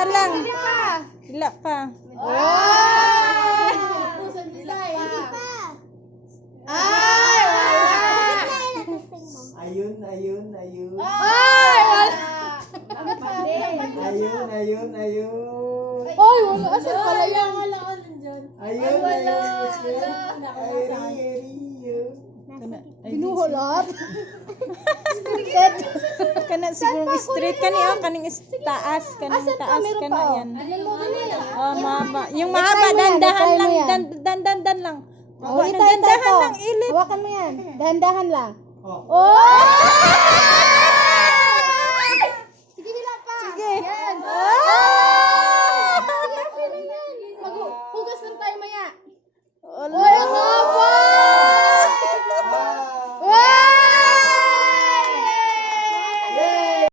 pa lang. Wala pa. Ay, wala. Ayun. Ay, wala. Ayun. Ay, wala. Asan pala yan? Ayun. Binuhulot. Kana siguro straight kaning taas, kaning Asan pa? taas Meron kana pa, oh. yan. Ano Oh, mahaba. Yung I-try mahaba mo yan, dandahan i-try mo lang, yan. dandan lang. Oh, Dandahan lang ilit. Hawakan mo yan. Dahan-dahan lang. Oh. Oh!